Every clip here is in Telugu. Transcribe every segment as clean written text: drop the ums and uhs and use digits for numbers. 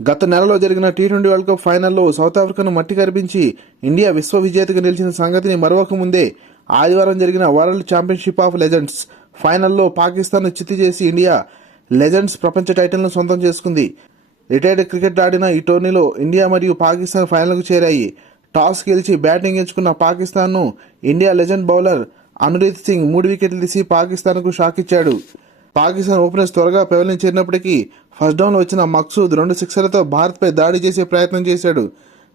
గత నెలలో జరిగిన టీ20 వరల్డ్ కప్ ఫైనల్లో సౌత్ ఆఫ్రికాను మట్టి కరిపించి ఇండియా విశ్వ విజేతగా నిలిచిన సంగతిని మరవకముందే ఆదివారం జరిగిన వరల్డ్ ఛాంపియన్షిప్ ఆఫ్ లెజెండ్స్ ఫైనల్లో పాకిస్తాన్ను చిత్తు చేసి ఇండియా లెజెండ్స్ ప్రపంచ టైటిల్ను సొంతం చేసుకుంది. రిటైర్డ్ క్రికెట్ ఆడిన ఈ టోర్నీలో ఇండియా మరియు పాకిస్తాన్ ఫైనల్కు చేరాయి. టాస్ గెలిచి బ్యాటింగ్ ఎంచుకున్న పాకిస్తాన్ను India legend bowler Anureet Singh 3 వికెట్లు తీసి పాకిస్తాన్కు షాక్ ఇచ్చాడు. పాకిస్తాన్ ఓపెనర్స్ త్వరగా పెవిలియన్ చేరినప్పటికీ ఫస్ట్ డౌన్లో వచ్చిన మక్సూద్ 2 సిక్సర్లతో భారత్పై దాడి చేసే ప్రయత్నం చేశాడు.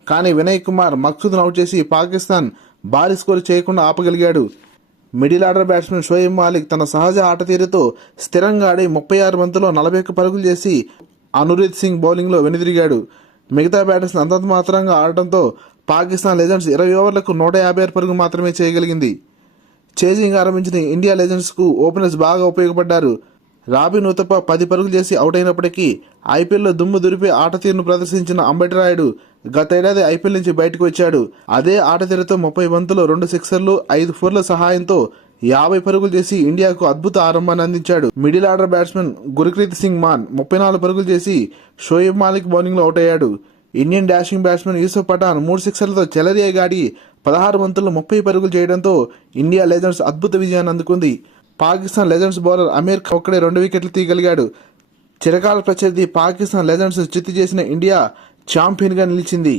కానీ వినయ్ కుమార్ మక్సూద్ను అవుట్ చేసి పాకిస్తాన్ భారీ స్కోర్ చేయకుండా ఆపగలిగాడు. Middle order batsman Shoaib Malik తన సహజ ఆట తీరుతో స్థిరంగా ఆడి 36 బంతుల్లో 41 పరుగులు చేసి అనురీత్ సింగ్ బౌలింగ్లో వెనుదిరిగాడు. మిగతా బ్యాటర్స్ అంతంత మాత్రంగా ఆడటంతో పాకిస్తాన్ లెజెండ్స్ 20 ఓవర్లకు 156 పరుగులు మాత్రమే చేయగలిగింది. చేజింగ్ ఆరంభించిన ఇండియా లెజెండ్స్కు ఓపెనర్స్ బాగా ఉపయోగపడ్డారు. రాబిన్ ఉతప్ప 10 పరుగులు చేసి అవుట్ అయినప్పటికీ ఐపీఎల్లో దుమ్ము దురిపే ఆట తీరును ప్రదర్శించిన అంబటి రాయుడు గతేడాది ఐపీఎల్ నుంచి బయటకు వచ్చాడు. అదే ఆట తీరుతో 30 బంతుల్లో 2 సిక్సర్లు 5 ఫోర్ల సహాయంతో 50 పరుగులు చేసి ఇండియాకు అద్భుత ఆరంభాన్ని అందించాడు. Middle order batsmen Gurpreet Singh Mann 34 పరుగులు చేసి షోయిబ్ మాలిక్ బౌలింగ్లో అవుట్ అయ్యాడు. Indian dashing batsmen Yusuf Pathan 3 సిక్సర్లతో చెలరేగాడి 16 బంతుల్లో 30 పరుగులు చేయడంతో ఇండియా లెజెండ్స్ అద్భుత విజయాన్ని అందుకుంది. పాకిస్తాన్ లెజెండ్స్ బౌలర్ అమీర్ ఖాన్ ఒక్కడే 2 వికెట్లు తీయగలిగాడు. చిరకాల ప్రత్యర్థి పాకిస్తాన్ లెజెండ్స్ చిత్తు చేసిన ఇండియా ఛాంపియన్గా నిలిచింది.